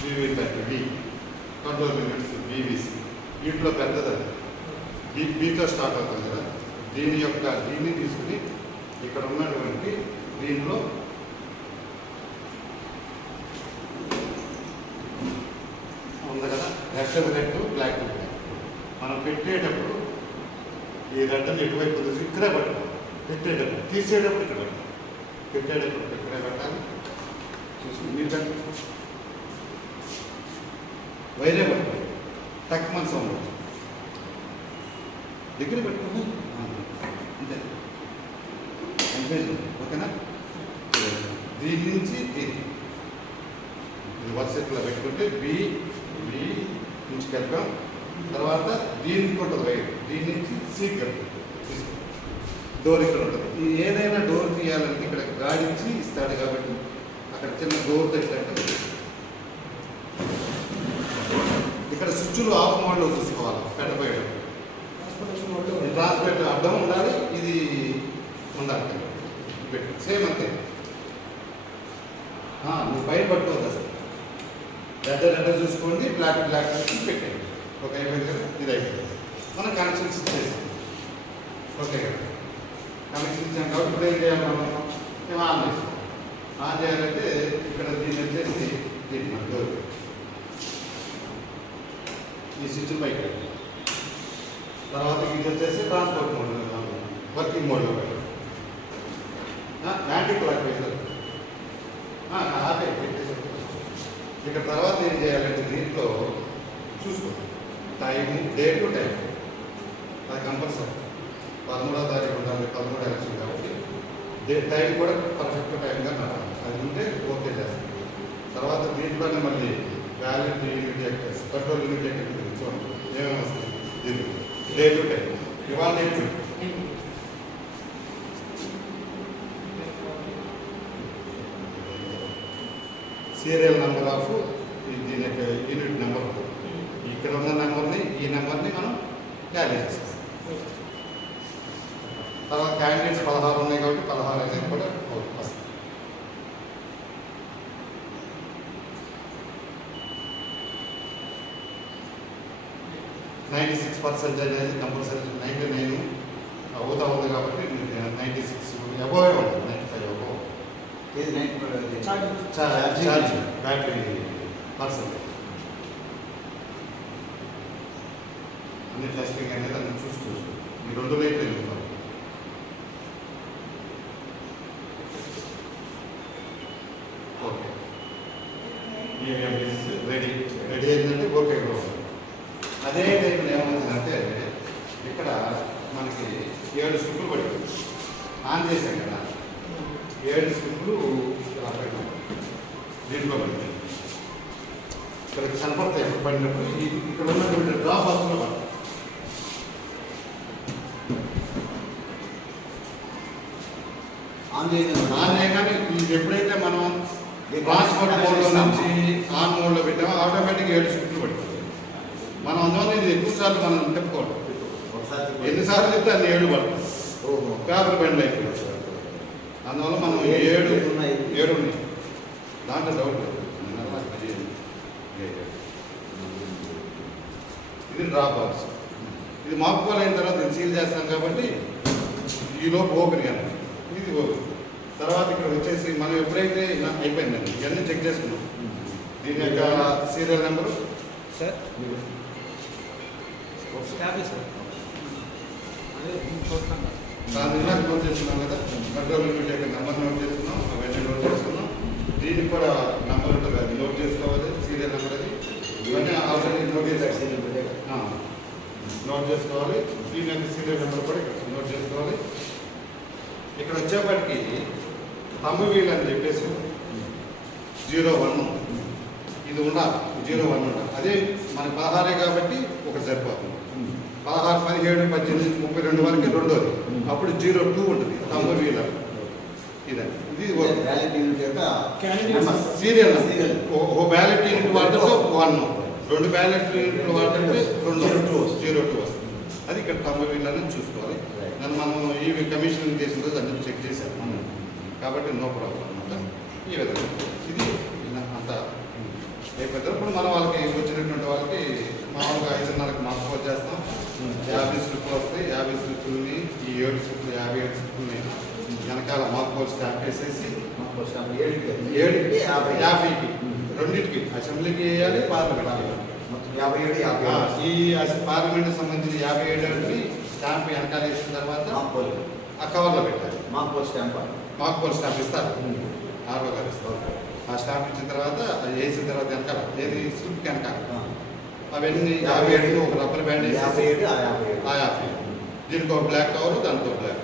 VV30 control units BVC. వీటిలో పెద్దది బీతో start అవుతుంది కదా, దీన్ని తీసుకుని ఇక్కడ ఉన్నటువంటి దీనిలో ఉంది కదా, రెడ్ బ్లాక్ మనం పెట్టేటప్పుడు ఈ రెడ్ని ఎటువైపు చూసి ఇక్కడే పట్టుకోవాలి. పెట్టేటప్పుడు తీసేటప్పుడు ఇక్కడ పెట్టాలి, పెట్టేటప్పుడు ఇక్కడే పెట్టాలి. చూసి మీరు పెట్టండి, వైరే పట్టుకోవాలి. తక్కువ సౌండ్ దగ్గర పెట్టుకుని అంతే అంతే. ఓకేనా? దీని నుంచి దీనికి ఇది వర్సెట్లో పెట్టుకుంటే బి నుంచి కలిపాం. తర్వాత దీనికి ఉంటుంది వైర్, దీని నుంచి సి కలిపాం. డోర్ ఇక్కడ ఉంటుంది. ఏదైనా డోర్ తీయాలంటే ఇక్కడ గాడించి ఇస్తాడు కాబట్టి అక్కడ చిన్న డోర్ తగ్గట్టు ఇక్కడ స్విచ్లు ఆఫ్ మోడ్లో చూసుకోవాలి. పెట్టబోయేటప్పుడు ట్రాన్స్మిటర్ అడ్డం ఉండాలి, ఇది ఉండాలి. సేమ్ అంతే. నువ్వు పైన పట్టుకోవద్దు అసలు. రెడ్ చూసుకోండి, బ్లాక్ చూసి పెట్టండి. ఓకే, అయిపోయింది కదా, ఇది అయిపోయింది. మనం కనెక్షన్స్ ఇచ్చేసాం. ఓకే కదా, కనెక్షన్ ఇచ్చాం కాబట్టి ఇప్పుడు ఏం చేయాలి, మేము ఆన్ చేస్తాం. ఆన్ చేయాలంటే ఇక్కడ దీన్ని వచ్చేసి దీన్ని డోర్ ఈ స్విచ్ పైకి పెట్టాలి. తర్వాత ఇది వచ్చేసి ట్రాన్స్పోర్ట్ మోడ్, వర్కింగ్ మోడ్లో పెట్టాలి. యాంటీ క్లాక్ వైజ్ ఇక్కడ తర్వాత ఏం చేయాలంటే దీంట్లో చూసుకోండి టైము, డేటు, టైం. అది కంపల్సరీ 13వ తారీఖు ఉండాలి, 13 ఎలక్షన్ కాబట్టి టైం కూడా పర్ఫెక్ట్ టైంగా నడవాలి. అది ఉంటే ఓకే చేస్తాం. తర్వాత దీంట్లోనే మళ్ళీ వ్యాలిడ్ యూనిట్ ఎక్టర్స్, కంట్రోల్ యూనిట్ ఎక్టర్ చూడండి ఏమేమి వస్తుంది. దీనికి డే టు టైం, ఇవాళ డేట్, సీరియల్ నెంబర్ ఆఫ్ దీని యొక్క యూనిట్ నెంబర్, ఇక్కడ ఉన్న నెంబర్ని ఈ నెంబర్ని మనం క్యారీ చేస్తాం. తర్వాత క్యాండిడేట్స్ 16 ఉన్నాయి కాబట్టి 16 అనేది కూడా వస్తుంది. అనేది కంపల్సరీ 99 అవుతా ఉంది కాబట్టి 96 అబోవే ఉంటుంది. 95 అబోవ్ ఛార్జ్ బ్యాటరీ పర్సెంటేజ్ అన్ని టెస్టింగ్ అనేది అన్ని చూసుకో. ఈ 2 లైట్లు వెళ్తాం. ఓకే, రెడీ అయిందంటే ఓకే. అదే టైంలో ఏమవుతుందంటే ఇక్కడ మనకి 7 స్విచ్లు పడింది, ఆన్ చేశాం కదా, 7 స్విచ్లు ఇలా పెట్టాం. దీంట్లో పడింది ఇక్కడ కనపడతాయి. ఎప్పుడు పడినప్పుడు ఇక్కడ ఉన్నటువంటి డ్రాప్ బాక్స్లో పడతాయి. ఆన్ చేయగానే ఇది ఎప్పుడైతే మనం ట్రాన్స్పోర్ట్ మోడ్లో నుంచి ఆన్ మోడ్లో పెట్టామో ఆటోమేటిక్గా 7 స్విచ్లు పడుతుంది. మనం అందువల్ల ఇది ఎక్కువసార్లు మనం తిప్పుకోవడం, ఎన్నిసార్లు చెప్తే అన్ని 7 పడుతుంది. పేపర్ బెండ్ అయిపోయింది. అందువల్ల మనం 7 ఉన్నాయి, దాంట్లో డౌట్ లేదు. ఇది డ్రాప్ బాక్స్. ఇది మాపుకోలేని తర్వాత ఇది సీల్ చేస్తాం కాబట్టి ఈలోపు ఓపెన్ కానీ ఇది ఓపెన్. తర్వాత ఇక్కడ వచ్చేసి మనం ఎప్పుడైతే అయిపోయిందండి ఇవన్నీ చెక్ చేసుకున్నాం. దీని యొక్క సీరియల్ నెంబరు సార్ దాని నోట్ చేసుకున్నాం కదా, కంట్రోల్ యూనిట్ యొక్క నెంబర్ నోట్ చేసుకున్నాం, అవన్నీ నోట్ చేసుకున్నాం. దీనికి కూడా నెంబర్ ఉంటుంది, అది నోట్ చేసుకోవాలి. సీరియల్ నెంబర్ అది ఇవన్నీ ఆల్రెడీ నోట్ చేసుకోవాలి. దీని యొక్క సీరియల్ నెంబర్ కూడా ఇక్కడ నోట్ చేసుకోవాలి. ఇక్కడ వచ్చేప్పటికి తమ్ము వీల్ అని చెప్పేసి 01 ఇది ఉండాలి, 01 ఉండాలి. అదే మన 16 కాబట్టి ఒకటి సరిపోతుంది. 16, 17, 18, 32 వరకు రెండోది, అప్పుడు 02 ఉంటుంది తమ్ము వీల్. ఇదండి, ఇది సీరియల్. ఓ బ్యాలెట్ యూనిట్ వాడితే 1, 2 బ్యాలెట్ యూనిట్లు వాడితే 02 వస్తుంది. అది ఇక్కడ తమ్ము వీల్ అనేది చూసుకోవాలి. నన్ను మనం ఈ కమిషన్ చేసిన రోజు అన్ని చెక్ చేశాను కాబట్టి నో ప్రాబ్లం అనమాట. ఈ విధంగా ఇది అంతా ఇప్పుడు మనం వాళ్ళకి వచ్చినటువంటి వాళ్ళకి మామూలుగా 5:30కి మాకు ఫోన్ చేస్తాం. 50 స్లిప్లు వస్తాయి. 50 స్లిప్లని ఈ 7 స్లిప్లు 57 స్లిప్లని వెనకాల మాకు పోల్ స్టాంప్ వేసేసి 50కి రెండింటికి అసెంబ్లీకి వేయాలి, పార్లమెంట్ ఈ పార్లమెంట్కి సంబంధించిన 57 అంటే స్టాంప్ వెనకాల వేసిన తర్వాత ఆ కవర్లో పెట్టాలి. మాకు పోల్ స్టాంప్ ఇస్తారు, ఆర్ఓ గారు ఇస్తారు. ఆ స్టాంప్ ఇచ్చిన తర్వాత అది వేసిన తర్వాత వెనకాల ఏది స్లిప్ వెనకాల అవన్నీ 57 ఒక రబ్బర్ బ్యాండ్ వేసి 50 దీనికి ఒక బ్లాక్ కవర్, దాంతో బ్లాక్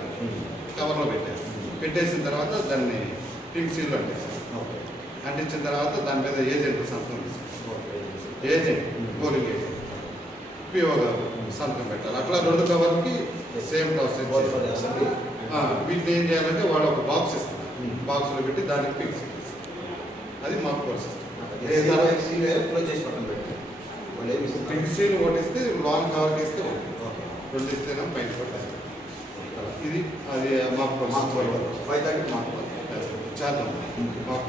కవర్లో పెట్టేసిన తర్వాత దాన్ని పింక్ సీల్ అంటించిన తర్వాత దాని మీద ఏజెంట్ సంతకం తీసుకోవాలి. ఏజెంట్ పోలింగ్ ఏజెంట్ పిఓ గారు సంతకం పెట్టాలి. అట్లా 2 కవర్కి సేమ్ ప్రాసెస్. వీటిని ఏం చేయాలంటే వాళ్ళు ఒక బాక్స్ ఇస్తారు, బాక్స్లో పెట్టి దానికి పింక్ సీల్ అది మాకు ప్రాసెస్. పింక్ సీల్ ఒకటి ఇస్తే లాంగ్ కవర్కి ఇస్తే 2 ఇస్తేనే పైన పెట్టాలి. ఇది అది మాకు చేద్దాం. మాకు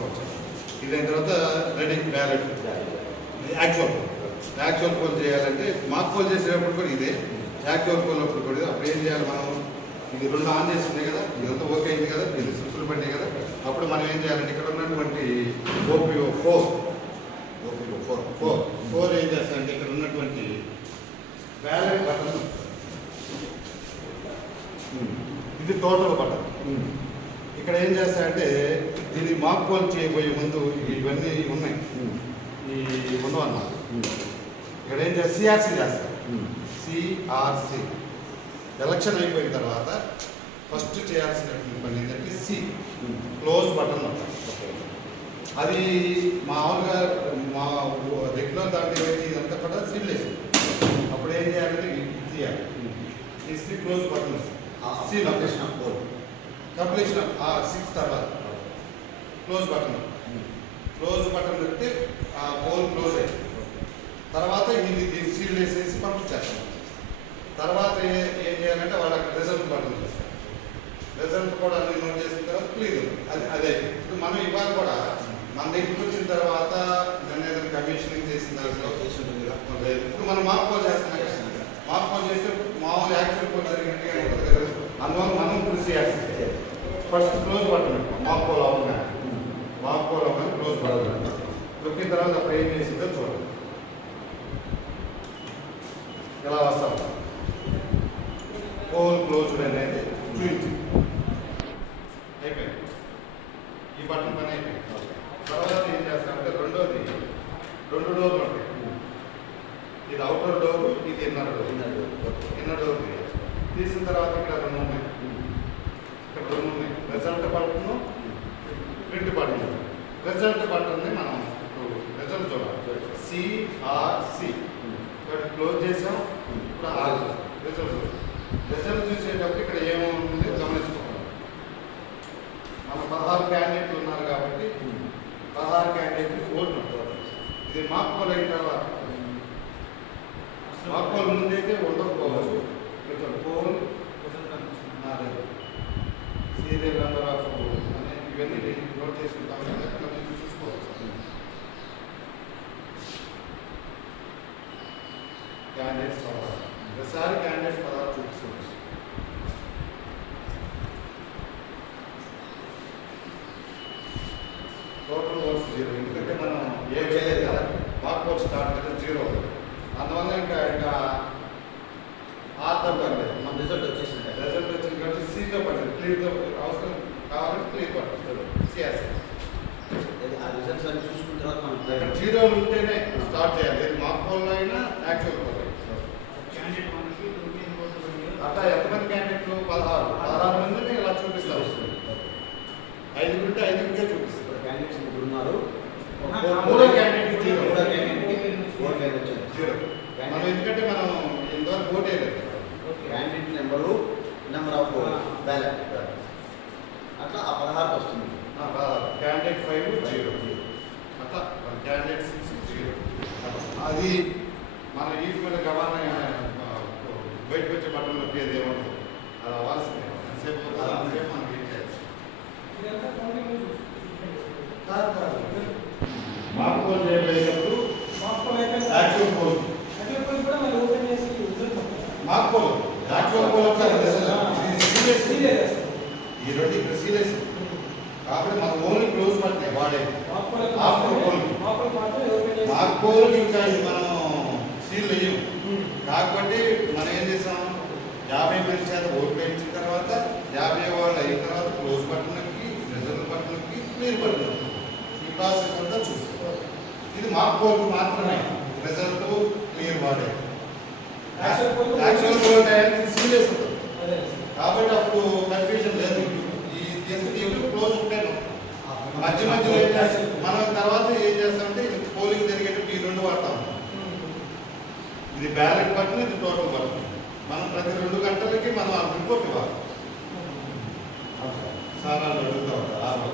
ఇది అయిన తర్వాత రెడీ బ్యాలెట్ యాక్చువల్ పోల్ చేయాలంటే మాకు పోల్ చేసేటప్పుడు కూడా ఇదే, యాక్చువల్ పోల్ అప్పుడు కూడా అప్పుడు ఏం చేయాలి మనం, ఇది 2 ఆన్ చేసి ఉన్నాయి కదా, ఇదంతా ఓకే అయింది కదా, ఇది స్లిప్పులు పడినాయి కదా, అప్పుడు మనం ఏం చేయాలంటే ఇక్కడ ఉన్నటువంటి ఓపీఓ 4 ఏం చేస్తారంటే ఇక్కడ ఉన్నటువంటి బ్యాలెట్ బటన్, ఇది టోటల్ బటన్. ఇక్కడ ఏం చేస్తారంటే దీన్ని మాక్ పోల్ చేయబోయే ముందు ఇవన్నీ ఉన్నాయి, ఈ ఉండవన్నమాట. ఇక్కడ ఏం చేస్తారు, సిఆర్సీ చేస్తారు. సిఆర్సీ ఎలక్షన్ అయిపోయిన తర్వాత ఫస్ట్ చేయాల్సినటువంటి పని ఏంటంటే క్లోజ్ బటన్ అంటారు. అది మామూలుగా మా రెగ్యులర్ దాంట్లో ఇదంతా కూడా సీల్ వేసి అప్పుడు ఏం చేయాలంటే ఇది తీయాలి, తీసి క్లోజ్ బటన్ సీల్ కంప్లీషన్ 6 తర్వాత క్లోజ్ బటన్ పెడితే ఆ పోల్ క్లోజ్ అయ్యింది. తర్వాత ఇది దీన్ని సీల్ వేసేసి పంపించేస్తాం. తర్వాత ఏం చేయాలంటే వాళ్ళకి రిజల్ట్ బటన్ చేస్తారు. రిజల్ట్ కూడా అన్ని నోట్ చేసిన తర్వాత క్లియర్ అదే. ఇప్పుడు మనం ఇవాళ కూడా మన దగ్గరికి వచ్చిన తర్వాత ఏదైనా కమిషనింగ్ చేసిన తర్వాత ఇప్పుడు మనం మాక్ పోల్ చేస్తున్నాం కదా, మాక్ పోల్ చేస్తే మామూలు యాక్చువల్ పోల్ జరిగినట్టుగా ఉంటుంది కదా, అందువల్ల మనం ఇప్పుడు చేయాల్సింది first close button mock poll అవ్వగానే క్లోజ్ బటన్ నొక్కిన తర్వాత అప్పుడు ఏం చేసిందో చూడండి. ఎలా వస్తాం పోల్ క్లోజ్ అనేది చూపించి అయిపోయింది. ఈ బటన్ పని అయిపోయింది. తర్వాత ఏం చేస్తామంటే రెండోది 2 డోర్లు ఉంటాయి. ఇది అవుటర్ డోర్, ఇది ఇన్నర్ డోర్ తీసిన తర్వాత ఇక్కడ 2 ఉన్నాయి. Result button, print button. Result బటన్ని మనం రిజల్ట్ చూడాలి. సిఆర్సి క్లోజ్ చేసాం. ఇప్పుడు రిజల్ట్ చూసేటప్పుడు ఇక్కడ ఏముంది గమనించుకోవాలి. మన 16 క్యాండిడేట్లు ఉన్నారు కాబట్టి 16 క్యాండిడేట్లు ఓట్లు ఉంటారు. ఇది మాక్ పోల్ అయిన తర్వాత మాక్ పోల్ ముందైతే ఉండకపోవచ్చు. పోల్ సీరియల్ నెంబర్ ఆఫ్ ఇవన్నీ నోట్ చేసుకుంటాం. చూసుకోవచ్చు. క్యాండిడేట్స్ ఒకసారి క్యాండిడేట్స్ 16 చూపిస్తుంది. Total votes 0. ఎందుకంటే మనం ఏం చేయలేదు కదా, మాక్ పోల్ స్టార్ట్ కదా 0. అందువల్ల ఇంకా ఆర్థం పడలేదు. మన రిజల్ట్ వచ్చింది కాబట్టి సీతో పడుతుంది. క్లియర్తో అవసరం కావాలంటే క్లియర్ పడుతుంది. సిఆర్సీ ఆ రిజల్ట్స్ అన్ని చూసుకున్న తర్వాత మనం 0 ఉంటేనే స్టార్ట్ చేయాలి. మాక్ పోల్ అయినా యాక్చువల్ పోల్ అట్లా ఎంతమంది క్యాండిడేట్లు 16 మందిని ఇలా చూపిస్తారు. 5 ఉంటే 5కే చూపిస్తారు. క్యాండిడేట్స్ ఉన్నారు. 3వ క్యాండిడేట్ 0. మనం ఎందుకంటే మనం ఇంతవరకు ఓట్ వేయలేదు. క్యాండిడేట్ నెంబర్ ఆఫ్ బ్యాలెట్ అట్లా ఆ 16 వస్తుంది. క్యాండిడేట్ 5 0 అట్లా క్యాండిడేట్ 6 0. అది మన ఈజ్ మీద గవర్న బయటకు వచ్చే బట్టలు నొప్పేది ఏమంటుంది అది అవ్వాల్సిందే. ఎంతసేపు మనకి ఏం చేయాలి. మాకు చేయబోయేటప్పుడు actual poll mock poll actual poll ఈ రెండు ఇక్కడ సీరియస్ కాబట్టి మనం ఓన్లీ క్లోజ్ పట్టినాయి వాడేది ఆఫ్టర్ పోల్ మాక్ పోల్ ఇంకా ఇది మనం సీల్ వేయం కాబట్టి మనం ఏం చేసాం 50 మంది చేత ఓటు వేయించిన తర్వాత 50 వాళ్ళు అయిన తర్వాత క్లోజ్ బటన్కి రిజర్వ్ బటన్కి క్లియర్ బటన్ ఈ ప్రాసెస్ అంతా చూస్తాం. ఇది మాక్ పోల్ మాత్రమే రిజల్ట్ క్లియర్ వాడే యాక్చువల్ పోల్ టైంకి సీరియస్ ఉంటుంది కాబట్టి అప్పుడు కన్ఫ్యూజన్ లేదు. ఈ ఎందుకు క్లోజ్ ఉంటాను మధ్య మధ్యలో ఏం చేస్తాం మనం తర్వాత ఏం చేస్తామంటే పోలింగ్ జరిగేటప్పుడు ఈ రెండు వాడతాం. ఇది బ్యాలెట్ బటన్, ఇది టోటల్ బటన్. మనం ప్రతి 2 గంటలకి మనం ఆ రిపోర్ట్ ఇవ్వాలి. సార్ వాళ్ళు అడుగుతూ ఉంటారు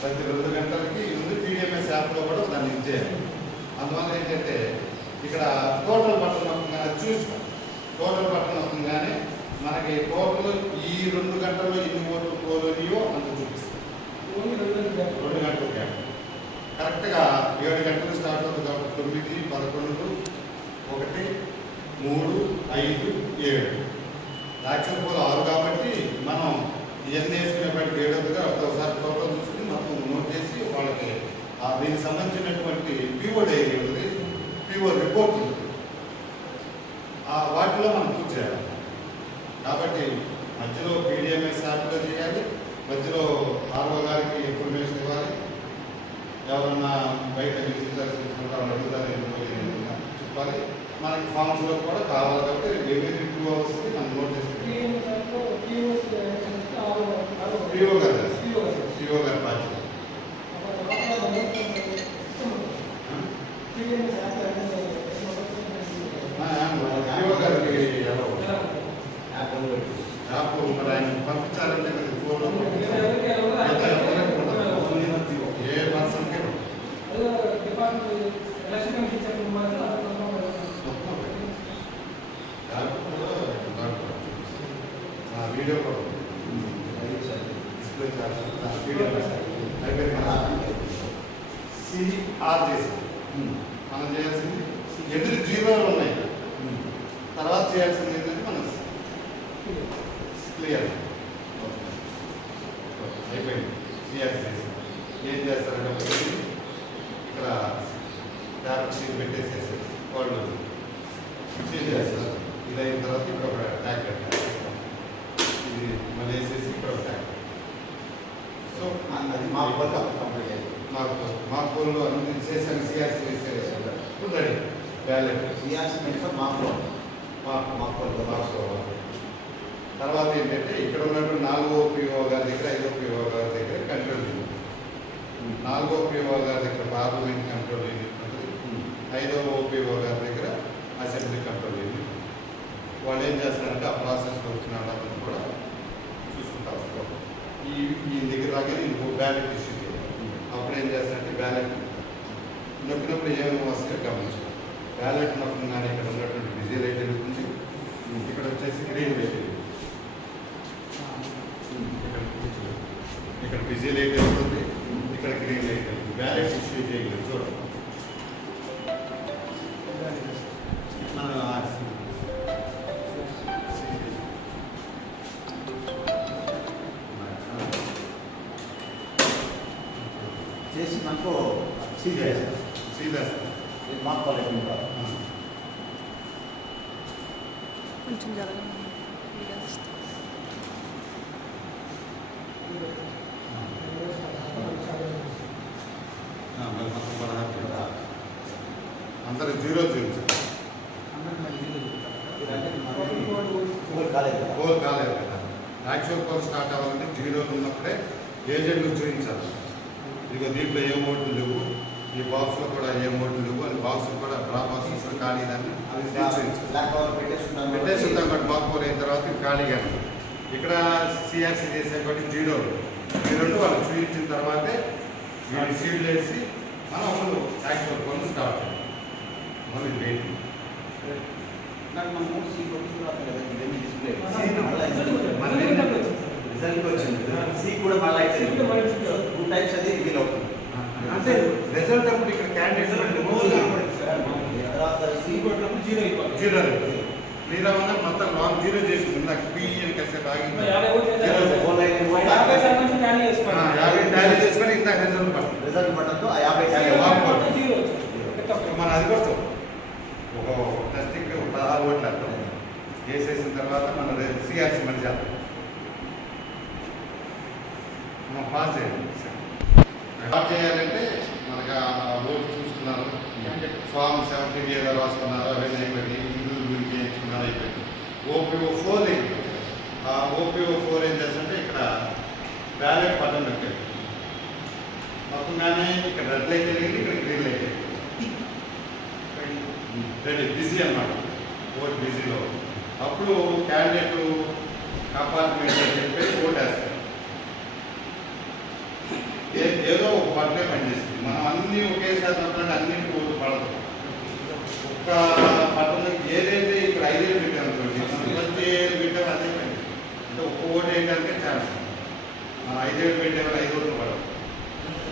ప్రతి 2 గంటలకి ఉంది టీడీఎంఎస్ యాప్లో కూడా దాన్ని ఇచ్చేయాలి. అందువల్ల ఏంటంటే ఇక్కడ టోటల్ బటన్ నొక్కగానే చూస్తాం. టోటల్ బటన్ నొక్కగానే మనకి టోటల్ ఈ 2 గంటల్లో ఎన్ని ఓట్లు పోలియో అంత చూపిస్తాం. 2 గంటల గ్యాప్ కరెక్ట్గా 7 గంటలు స్టార్ట్ అవుతుంది కాబట్టి 9, 11, 1, 3, 5, 7 యాక్చువల్ పోల్ 6 కాబట్టి మనం ఇవన్నీ వేసుకునేప్పటికి 7 అవుతుంది. అప్పుడు ఒకసారి టోటల్ చూసుకుని మొత్తం నోట్ చేసి వాళ్ళకి దీనికి సంబంధించినటువంటి పిఓ డైరీ ఉంటుంది, పిఓ రిపోర్ట్ ఉంటుంది, వాటిలో మనం పూర్తి చేయాలి. కాబట్టి మధ్యలో పీడిఎంఎస్ యాప్లో చేయాలి, మధ్యలో ఆర్ఓ గారికి ఇన్ఫర్మేషన్ ఇవ్వాలి. ఎవరన్నా బయట విజిటర్స్ అడుగుతారు చెప్పాలి. మనకి ఫామ్స్లో కూడా కావాలి కాబట్టి ఎవ్రీ 2 అవర్స్కి మనం నోట్ చేసుకుంటాం. పిఓ గారి బాధ్యత. పిఓ గారికి యాప్ మరి ఆయన పంపించాలంటే ఫోన్లో ఏ పర్సన్కి వీడియో కూడా డిస్ప్లే సిఆర్ చేసి మనం చేయాల్సింది ఎదురు 0 ఉన్నాయి. తర్వాత చేయాల్సింది ఏంటంటే మనం క్లియర్ అయిపోయింది. సిఆర్ చేసి ఏం చేస్తారంటే ఇక్కడ ట్యాప్ సీల్ పెట్టేసేసి వాళ్ళు చేంజ్ చేస్తారు. ఇది అయిన తర్వాత ఇక్కడ ఒక ట్యాగ్ పెట్టాలి. ఇది మళ్ళీ వేసేసి ఇక్కడ ఒక ట్యాగ్. సో అది మా వర్క్ కంప్లీట్ అయ్యింది. మా ఫోన్లో అన్ని చేసాను. సిఆర్సీ వేసేసాను. ఇప్పుడు రెడీ బ్యాలెట్ సిఆర్సీ మెడిఫర్ మా ఫోన్ తర్వాత ఏంటంటే ఇక్కడ ఉన్నటువంటి 4వ పిఓ గారి దగ్గర 5వ పిఓ గారి దగ్గర కంట్రోల్ యూనిట్, 4వ పిఓ గారి దగ్గర పార్లమెంట్ కంట్రోల్ యూనిట్ ఉంటుంది, 5వ పిఓ గారి దగ్గర అసెంబ్లీ కంట్రోల్ యూనిట్. వాళ్ళు ఏం చేస్తారంటే ఆ ప్రాసెస్లో వచ్చిన వాళ్ళని కూడా చూసుకుంటా వస్తారు. ఈ దగ్గర రాగానే ఇంకో బ్యాలెట్ ఇష్యూ చేయాలి. అప్పుడు ఏం చేస్తారంటే బ్యాలెట్ నొక్కినప్పుడు ఏమేమి వస్తాయో గమనించాలి. బ్యాలెట్ నొక్కగానే ఇక్కడ ఉన్నటువంటి బిజీ లైట్ వెళ్తుంది, ఇక్కడ వచ్చేసి గ్రీన్ లైట్, ఇక్కడ బిజీ లైట్ వెళ్తుంది, ఇక్కడ గ్రీన్ లైట్ వెళ్తుంది. బ్యాలెట్ ఇష్యూ చేయగలరు. చూడండి చేసి మనకు సీరియస్ మాకు కొంచెం జరగదు. అందరూ 0 పోల్ కాలేదు కదా. యాక్చువల్ పోల్ స్టార్ట్ అవ్వాలంటే 0 ఉన్నప్పుడే ఏజెంట్లు చూపించాలి. ఇక దీంట్లో ఏ ఓట్లు లేవు, ఈ బాక్స్లో కూడా ఏ ఓట్లు లేవు అని బాక్స్ కూడా డ్రా బాక్స్ ఖాళీ దాన్ని పెట్టేసి ఉంటాం. బట్ మాకు పోల్ అయిన తర్వాత ఖాళీగా ఇక్కడ సిఆర్సీ చేసే కాబట్టి 0 ఈ రెండు వాళ్ళు చూపించిన తర్వాతే వీళ్ళు సీల్ వేసి మనం అప్పుడు యాక్చువల్ పోల్ స్టార్ట్ చేయాలి. మళ్ళీ వెయిట్ రిజల్ట్ వచ్చింది. సి కూడా మళ్ళీ 2 టైమ్స్ అది రివీల్ అవుతుంది. అంటే రిజల్ట్ అప్పుడు ఇక్కడ క్యాండిడేట్ తర్వాత జీరో అయిపోతుంది. జీరో క్లియర్ అవ్వగా మొత్తం లాంగ్ జీరో చేసింది నాకు పిఈఎన్ కాసేపు ఆగి ఇప్పుడు 50 ఓట్లు జీరో వేసారు. చేసి. 50 సర్పంచ్ టాలీ చేసుకోవాలి. 50 టాలీ చేసుకొని ఇంత రిజల్ట్ పడుతుంది రిజల్ట్ పట్టడంతో ఆ 50 జీరో టాలీ మొత్తం జీరో వచ్చింది. మన అది కొడతాం ఒక టెస్టింగ్ 16 ఓట్లు వేద్దాం వేసేసిన తర్వాత మన సిఆర్సి మధ్య మనం పాస్ చేయాలి. పాస్ చేయాలంటే మనకు ఆ ఓటు చూసుకున్నారు, ఫామ్ 17 ఏదో రాసుకున్నారు, అవన్నీ అయిపోయింది, ఇందులో గురించి చేయించుకున్నారు, అయిపోయింది. OPO4 అయిపోయింది. ఆ OPO4 ఏం చేస్తుంటే ఇక్కడ బ్యాలెట్ బటన్ పెట్టారు మొత్తంగానే ఇక్కడ రెడ్ లైట్ వెలిగింది, ఇక్కడ గ్రీన్ లైట్ రెడీ బిజీ అన్నమాట. ఓట్ బిజీలో అప్పుడు క్యాండిడేట్ కంపార్ట్మెంట్ అని చెప్పి ఓట్ వేస్తారు. ఏదో ఒక బట్టే పనిచేస్తుంది. మనం అన్ని ఒకేసారి తప్పంటే అన్నింటికి ఓటు పడదు. ఒక్క పట్టణంకి ఏదైతే ఇక్కడ 5 పెట్టాం అనుకోండి, ఫస్ట్ 7 పెట్టాం అదే పని. అంటే ఒక్క ఓటు వేయడానికే ఛాన్స్. 5 పెట్టేవాళ్ళు 5 ఓట్లు పడవు.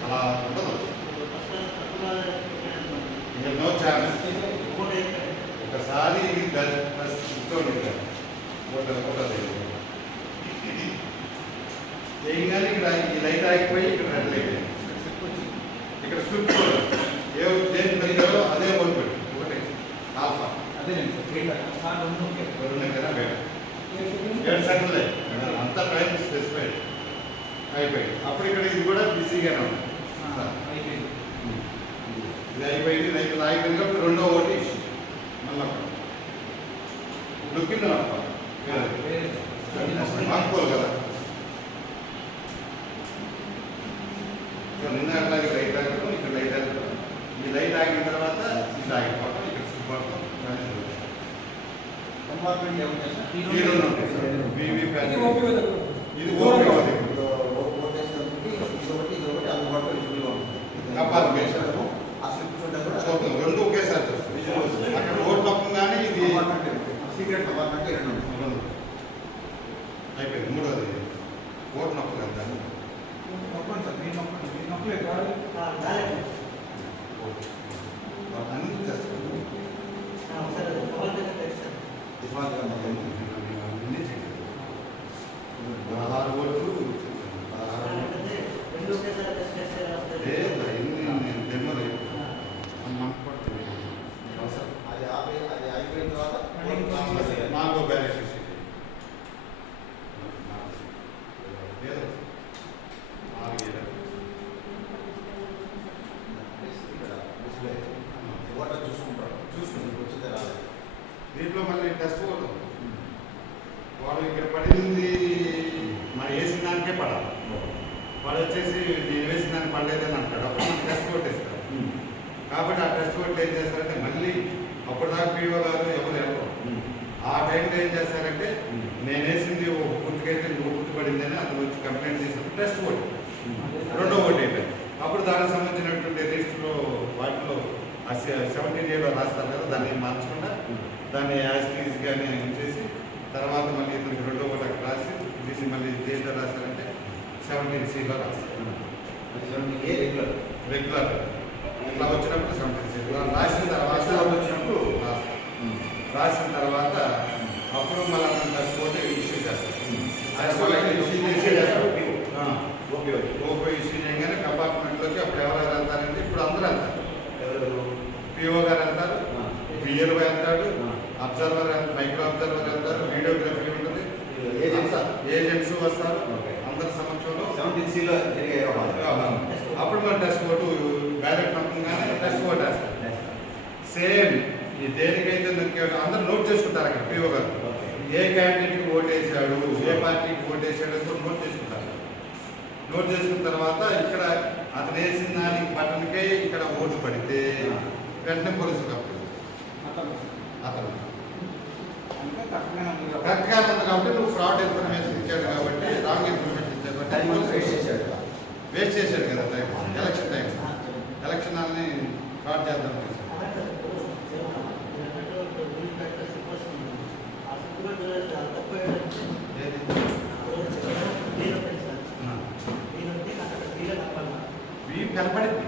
అలా ఉండదు. ఇంకా నో ఛాన్స్. ఒకసారి కూర్చోండి చేయగానే ఇక్కడ ఈ లైట్ ఆగిపోయి ఇక్కడ రెడ్ లైట్ ఇక్కడ స్విఫ్ట్ ఏ దేని దగ్గరో అదే ఓటు పెట్టి ఒకటి ఆల్ఫా అదే సార్ ఉన్నాయి కదా వేడ 7 సెకండ్లే అంతా టైం స్పెసిఫైడ్ అయిపోయింది. అప్పుడు ఇక్కడ ఇది కూడా బిజీగానే ఉంది. అయిపోయింది. ఇది అయిపోయింది, ఇది అయిపోయింది కాబట్టి రెండో ఓటు ఇష్యూ మళ్ళీ లుకింగ్ మానుకోవాలి కదా. నిన్న అట్లాగే లైట్ ఆగడం, ఇక్కడ లైట్ ఆగడం, ఈ లైట్ ఆగిన తర్వాత ఇది ఆగిపోవడం, ఇక్కడ సిగ్గుపడతాం. కంపార్ట్మెంట్ ఏముంటుంది సార్? జీరో వివి ప్యాన్ ఇది ఓపీ కదా. ఇది ఓపీ ఓటేసినందుకు ఇదొకటి అందుబాటులో విజువల్గా ఉంటుంది. కంపార్ట్మెంట్ ఆ స్లిప్ చూడడం కూడా చూద్దాం, రెండు ఒకేసారి చూస్తాం. విజువల్ వస్తుంది. అక్కడ ఓట్ తప్పగానే ఇది సీక్రెట్ కంపార్ట్మెంట్ 2 ఉంటుంది. అయిపోయింది. మూడోది ఓటు నొక్కలు కదా నొక్కండి సార్, మీరు నొక్కండి. మీరు నొక్కలేదు కాదు. అన్ని చేస్తాం. డిఫాల్ట్గా మొత్తం 16 ఓట్లు లేదు నేను డెమోలు అది అయిపోయిన తర్వాత నాలుగో బ్యాలెట్ ఓటర్ చూసుకుంటారు. చూసుకుని వచ్చిందే రాలేదు. దీంట్లో మళ్ళీ టెస్ట్ పోతాం. వాడు ఇక్కడ పడింది మరి వేసిన దానికే పడాలి. వాడు వచ్చేసి నేను వేసిన దానికి పడలేదని అంటాడు. అప్పుడు మనం టెస్ట్ కొట్టేస్తారు. కాబట్టి ఆ టెస్ట్ కొట్టి ఏం చేస్తారంటే మళ్ళీ అప్పటిదాకా పీఓ గారు ఎవరు వెళ్ళరు. ఆ టైంలో ఏం చేస్తారంటే నేను వేసింది ఒక గుర్తుకైతే నువ్వు గుర్తుపడిందని అతను వచ్చి కంప్లైంట్ చేసినప్పుడు టెస్ట్ కొట్టి రెండో ఓటు అయిపోయింది. అప్పుడు దానికి సంబంధించినటువంటి లిస్టులో వాటిలో 17 రాస్తారు కదా, దాన్ని మార్చకుండా దాన్ని యాజ్ గానే ఉంచేసి తర్వాత మళ్ళీ ఇతనికి రెండో ఓటు అక్కడ రాసి తీసి మళ్ళీ దేంట్లో రాస్తారంటే 17C రాస్తారు. రెగ్యులర్ ఇట్లా వచ్చినప్పుడు 17C రాసిన తర్వాత వచ్చినప్పుడు రాస్తారు. రాసిన తర్వాత అప్పుడు మళ్ళీ టెస్ట్ ఓటు ఇష్యూ చేస్తారు. ఓపీ ఇష్యూ చేయగానే కంపార్ట్మెంట్లోకి అప్పుడు ఎవరెవరు వెళ్తారంటే ఇప్పుడు అందరూ వెళ్తారు. పిఓ గారు వెళ్తారు, బిఎల్ఓ వెళ్తాడు, అబ్జర్వర్ మైక్రో అబ్జర్వర్ వెళ్తారు, వీడియోగ్రఫీ ఉంటుంది, ఏజెంట్స్ వస్తారు. అందరి సమక్షంలో 17Cలో జరిగే అప్పుడు మన టెస్ట్ ఓటు బ్యాలెట్ పంపగానే టెస్ట్ ఓటు వేస్తారు. సేమ్ ఈ దేనికైతే అందరూ నోట్ చేసుకుంటారు. అక్కడ పిఓ గారు ఏ క్యాండిడేట్కి ఓటు వేసాడు, ఏ పార్టీకి ఓటు వేసాడు కూడా నోట్ చేసుకుంటారు. నోట్ చేసుకున్న తర్వాత ఇక్కడ అతను వేసిన దానికి బటన్కే ఇక్కడ ఓటు పడితే వెంటనే పోలీసు కప్పు అతను కరెక్ట్గా ఉంది కాబట్టి నువ్వు ఫ్రాడ్ ఇన్ఫర్మేషన్ ఇచ్చాడు కాబట్టి రాంగ్ ఇన్ఫర్మేషన్ ఇచ్చాడు కాబట్టి వేస్ట్ చేశాడు కదా టైం, ఎలక్షన్ టైం. ఎలక్షన్ వాళ్ళని ఫ్రాడ్ చేద్దాం కనపడింది.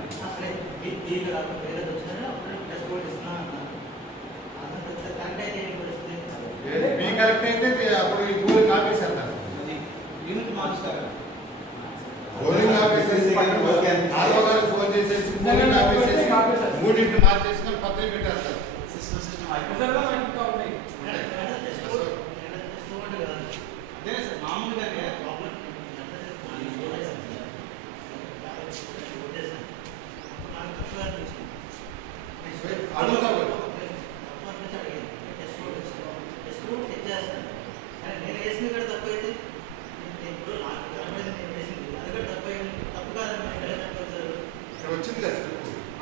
మన పత్రిక పెట్టారు కదా సిస్టమ్ రిజర్వ్గా ఇంకా ఉన్నాయి. అదే సార్ మామూలుగా అడుగుతావు నేను వేసిన కూడా తప్పు అయితే ఇప్పుడు నాకు కనబడింది నేను వేసింది అది కూడా తప్పు తప్పు కాదని ఇక్కడ వచ్చింది కదా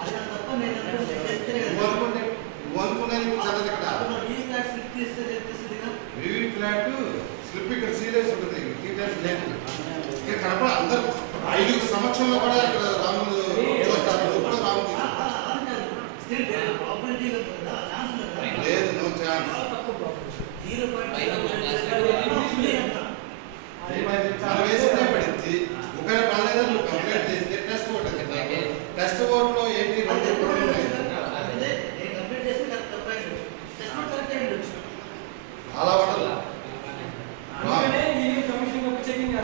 అది నాకు తప్ప నేను చేస్తేనే నువ్వు కదా అనుకుంటే నువ్వు అనుకున్నది ఇప్పుడు చదవదు ఇక్కడ ఈ క్లాస్ స్లిప్ తీస్తే తెలుస్తుందిగా వివి ఫ్లాట్ స్లిప్ ఇక్కడ సీరియస్ ఉంటుంది టీటెస్ లేదు ఇక్కడ కడప అందరు 5 సంవత్సరంలో కూడా ఇక్కడ రాములు చూస్తారు నువ్వు కూడా రాములు స్టిల్ ప్రాపర్టీ కదా ఛాన్స్ ఉంది లేదు నో ఛాన్స్ మనం వేసిందే పడింది ఒకవేళ పడలేదా నువ్వు కంప్లైంట్ చేస్తే టెస్ట్ ఓట్ అది టెస్ట్ ఓట్లో ఏంటి 2 కూడా ఉన్నాయి అలా ఉండదు అందుకనే ఈ కమిషన్ ఒక చెకింగ్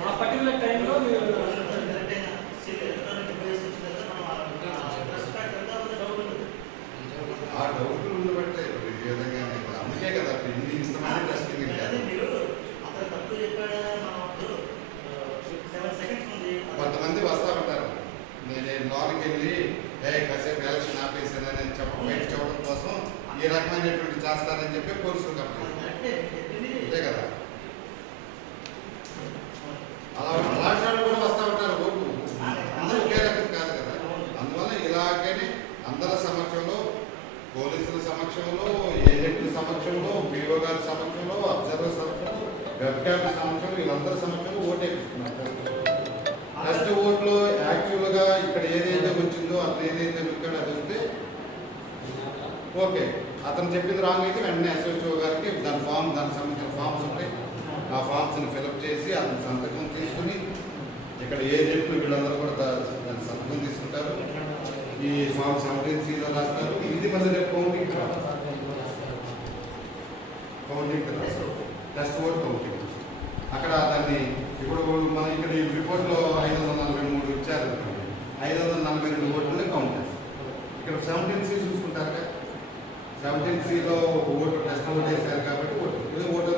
ఆ పర్టికులర్ టైంలో మీరు ఆ డౌట్లు ఉండబట్టే ఈ విధంగా అందుకే కదా ఇన్ని ఇష్టమైన టెస్టింగ్ కొంతమంది వస్తా ఉంటారు నేను లోనికి వెళ్ళి కాసేపు ఎలక్షన్ ఆపేసానని బయట చెప్పడం కోసం ఈ రకమైనటువంటి చేస్తానని చెప్పి పోలీసులు కంప్లైంట్ అంతే కదా అలాంటి వాళ్ళు కూడా వస్తూ ఉంటారు ఓటు అందరూ ఒకే రకం కాదు కదా అందువల్ల ఇలాగని అందరి సమక్షంలో పోలీసుల సమక్షంలో ఏజెంట్ల సమక్షంలో పిఓ గారి సమక్షంలో అబ్జర్వర్ సమక్షంలో వెబ్ క్యామ్ సమక్షంలో వీళ్ళందరి సమక్షంలో ఓటు వేపిస్తున్నారు ఫస్ట్ ఓట్లో యాక్చువల్గా ఇక్కడ ఏదైతే వచ్చిందో అతను ఏదైతే నొక్కాడో అది వస్తే ఓకే అతను చెప్పింది రాంగ్ అయితే వెంటనే ఎస్హెచ్ఓ గారికి దాని దానికి సంబంధించిన ఫామ్స్ ఉంటాయి ఆ ఫామ్స్ని ఫిలప్ చేసి అతని సంతకం తీసుకుని ఇక్కడ ఏజెంట్లు వీళ్ళందరూ కూడా దాని సంతకం తీసుకుంటారు ఈ ఫామ్ 17Cలో రాస్తారు ఇది మళ్ళీ రేపు కౌంటింగ్ రాస్తారు టెస్ట్ ఓట్ కౌంటింగ్ అక్కడ దాన్ని ఇప్పుడు మన ఇక్కడ ఈ రిపోర్ట్లో 543 ఇచ్చారు 542 ఓట్లనే కౌంట్ చేస్తారు ఇక్కడ 17C చూసుకుంటారు కదా 17Cలో ఒక ఓటు టెస్ట్ ఓట్ వేసారు కాబట్టి ఓటుతో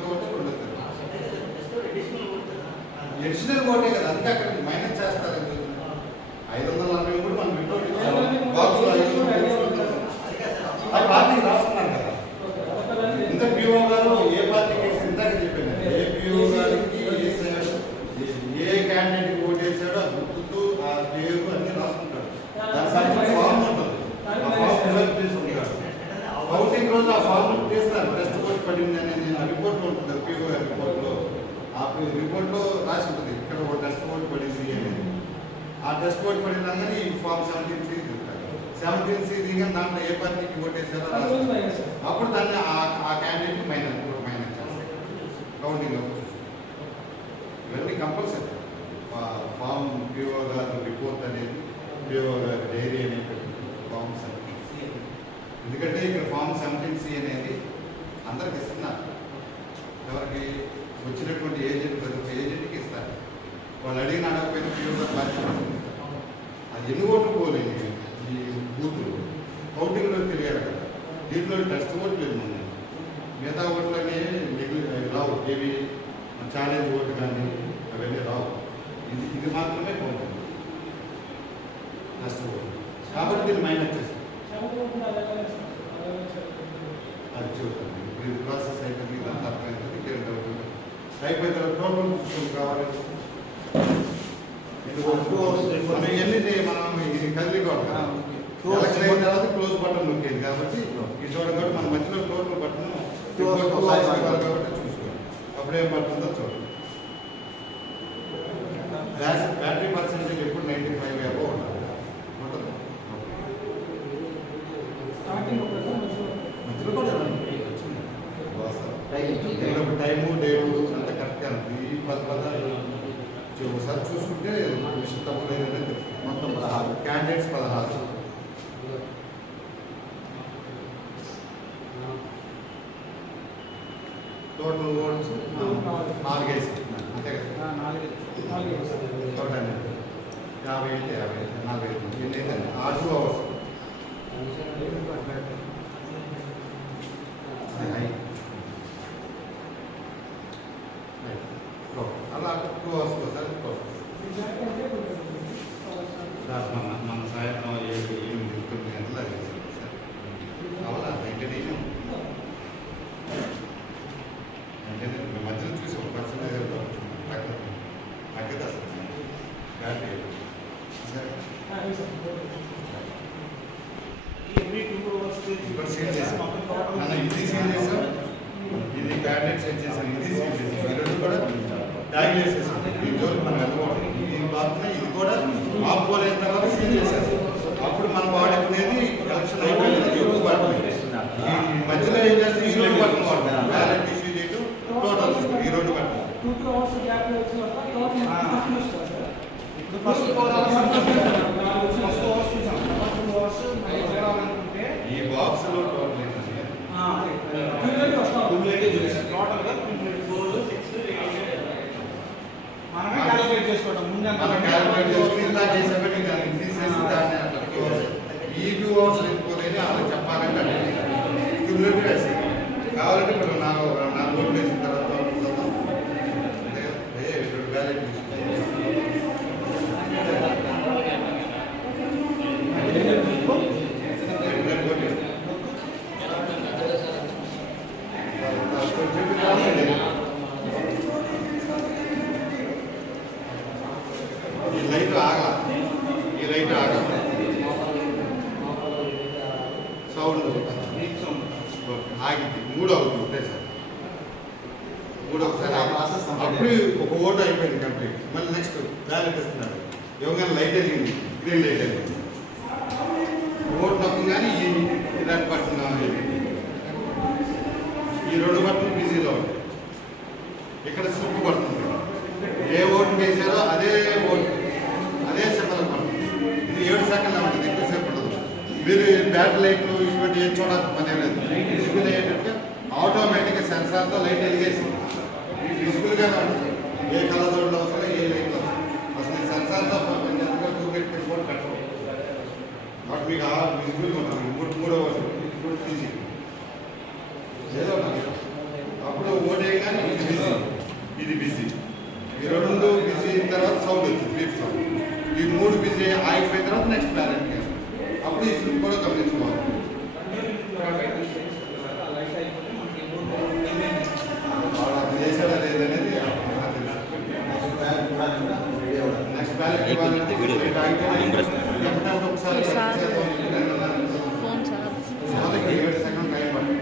ఎడిషనల్ ఓటే కదా అందుకే అక్కడ మైనస్ చేస్తారు 543 మనం రిపోర్ట్ పార్టీకి రాసుకున్నారు కదా ఇంత పిఓ గారు ఏ పార్టీకి వేసి ఇందాక చెప్పాను ఏ పిఓ గారికి ఏ క్యాండిడేట్ ఓట్ వేసాడో ఆ గుర్తుతో ఆ పేరు అన్ని రాసుకుంటారు దాని ఫామ్ ఉంటుంది ఆ ఫామ్ ఫిల్అప్ చేసి ఉంటారు కౌంటింగ్ రోజు ఆ ఫామ్ తీస్తారు టెస్ట్ ఓట్ పడింది అనేది రిపోర్ట్లో ఉంటుంది పిఓ గారి రిపోర్ట్లో ఆ రిపోర్ట్లో రాసి ఉంటుంది ఇక్కడ ఒక టెస్ట్ ఓట్ పడింది అనేది ఆ టెస్ట్ ఓట్ పడినా ఈ ఫామ్ 17C 17C దిగానే దాంట్లో ఏ పార్టీకి ఓట్ వేసారో రాస్తారు అప్పుడు దాన్ని ఆ క్యాండిడేట్ మైనస్ చేస్తారు కౌంటింగ్ ఇవన్నీ కంపల్సరీ ఫామ్ పిఓ గారు రిపోర్ట్ అనేది పిఓ గారి డైరీ అనేది ఫామ్ 17C ఎందుకంటే ఇక్కడ ఫామ్ 17C అనేది అందరికి ఇస్తున్నారు ఎవరికి వచ్చినటువంటి ఏజెంట్ ప్రతి ఒక్క ఏజెంట్కి ఇస్తారు వాళ్ళు అడిగిన అడగకపోయినా పిఓ గారు బాధ్యత అది ఎన్ని ఓట్లు పోలేదు ఈ బూతులు కౌంటింగ్లో తెలియాలి కదా దీంట్లో టెస్ట్ ఓట్లు ఉన్నాయి మిగతా ఓట్లు అనేవి రావు ఏవి ఛాలెంజ్ ఓటు కానీ అవన్నీ రావు ఇది మాత్రమే కౌంటింగ్ టెస్ట్ ఓటు కాబట్టి దీన్ని మైనస్ చేస్తాం అది చూద్దాం ఇది ప్రాసెస్ అయిపోయింది ఇదంతా అర్థమైంది అయిపోయిన తర్వాత టోటల్ చూసుకొని కావాలి మనం ఇది కదిలి ఎలక్షన్ అయిన తర్వాత క్లోజ్ బటన్ నొక్కేది కాబట్టి ఈ చూడండి మనం మధ్యలో టోటల్ బటన్ కాబట్టి చూసుకోండి అప్పుడేం బటన్ చూడండి బ్యాటరీ పర్సెంటేజ్ ఎప్పుడు 95 అబో ఉండాలి ఉంటుంది మధ్యలో కూడా టైము డేటు అంతా కరెక్ట్గా ఉంటుంది ఈ 10 ఒకసారి చూసుకుంటే విషయం తప్పలేదని మొత్తం 16 క్యాండిడేట్స్ 16 టోటల్ ఓట్స్ 4 అంతే కదా 4 50 అయితే 50, 40 ఎన్ని అయితే 2 అవర్స్ అలా 2 అవర్స్ ఒకసారి సార్ మన సాయంత్రం 7, 8, 9 గంటలు అది సార్ అవునా వెంటనే మధ్యలో చూసి ఒక పర్సెంటేజ్ తగ్గదు అసలు ఇప్పుడు సీల్ చేసాం మనం ఇది సీల్ చేసాం ఇది క్యాబినెట్ సెట్ చేసాం ఇది సీల్ చేసాం ఈ రెండు కూడా ట్యాగ్ చేసేసాం ఈ జోలికి మనం వెళ్ళకూడదు ఇది బాగుంది ఇది కూడా ఆపుకోలేని తర్వాత సీల్ చేసాం అప్పుడు మనం వాడుకునేది ఎలక్షన్ అయిపోయింది ఎక్కువ పడుతుంది ఈ మధ్యలో ఏం చేస్తే ఈ రెండు బట్టలు వాడతాం బ్యాలెట్ ఇష్యూ చేయటం టోటల్ ఈ రెండు బట్టలు ఈ బాక్స్ లో టోటల్ మనమే క్యాలిక్యులేట్ చేసుకోవడం ముందు మనం క్యాలిక్యులేట్ చేసుకుని ఇలా చేసేబట్టి దాన్ని తీసేసి దాన్ని అట్లా ఈ 2 అవర్స్ లేకపోతే అలా చెప్పాలంటే క్యూములేటివ్ వేసి కావాలంటే ఇప్పుడు 4 ఓట్లు వేసిన తర్వాత బ్యాలెట్ ఈ లైట్ ఆగల సౌండ్ ఆగింది 3 అవుతుంది ఒకటే సార్ 3 ఒకసారి అప్పుడు ఒక ఓటు అయిపోయింది కంప్లీట్ మళ్ళీ నెక్స్ట్ బ్యాలెట్ ఇస్తున్నారు ఎవరికైనా లైట్ వెళ్ళింది గ్రీన్ లైట్ వెళ్ళింది ఓటు నొక్కం కానీ ఈ రెడ్ బటన్ ఈ 2 బట్టలు బిజీలో ఉంటాయి ఇక్కడ స్లిప్ పడుతుంది ఏ ఓటు వేసారో అదే ఓటు అదే సెకండ్ పడుతుంది ఇది 7 సెకండ్లు ఉంటుంది ఎక్కువసేపు పడదు మీరు బ్యాట్ లైట్లు ఇటువంటి ఏం చూడాలి పని లేదు విజిబుల్ అయ్యేటట్టుగా ఆటోమేటిక్గా సెన్సార్తో లైట్ వెలిగేసి విజిబుల్గానే ఉంటుంది ఏ కళ్ళజోడులు అవసరం ఏ లైట్లు అవసరం అసలు సెన్సార్తో పనిచేస్తుగా 2 పెట్టి కూడా కట్టవు బట్ మీకు ఆ విజిబుల్గా ఉంటుంది 3వ ఇప్పుడు తీసి ఏదో అప్పుడు ఓటేయగానే ఇది బిజీ ఈ 2 బిజీ అయిన తర్వాత సౌండ్ వచ్చింది బీప్ సౌండ్ ఈ 3 బిజీ ఆగిపోయిన తర్వాత నెక్స్ట్ బ్యాలెట్ అప్పుడు ఈ స్లిప్ కూడా గమనించుకోవాలి అది చేసాడా లేదనేది నెక్స్ట్ బ్యాలెట్ ఇవ్వాలంటే ఒకసారి 7 సెకండ్ టైం పడుతుంది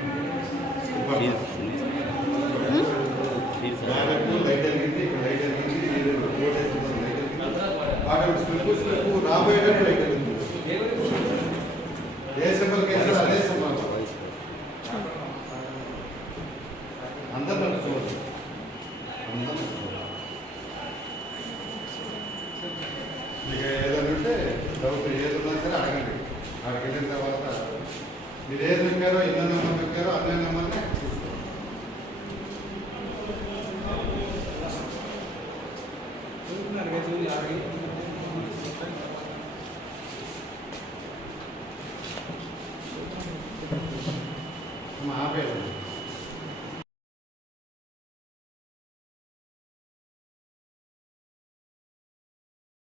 బ్యాలెట్ లైట్ వెలిగింది ఇక్కడ లైట్ వెలిగింది వాటి స్లిప్ రాబోయేటప్పుడు లైట్ వెలిగింది ఏ సింబల్ కేసు అదే సింబల్ అందరూ చూడదు మీకు ఏదైనా ఉంటే డౌట్ ఏది ఉన్నా సరే అడగండి అక్కడికి వెళ్ళిన తర్వాత మీరు ఏది నొక్కారో ఎన్నో నెంబర్ నొక్కారో అన్ని నెంబర్నే చూసుకోండి ఆపేది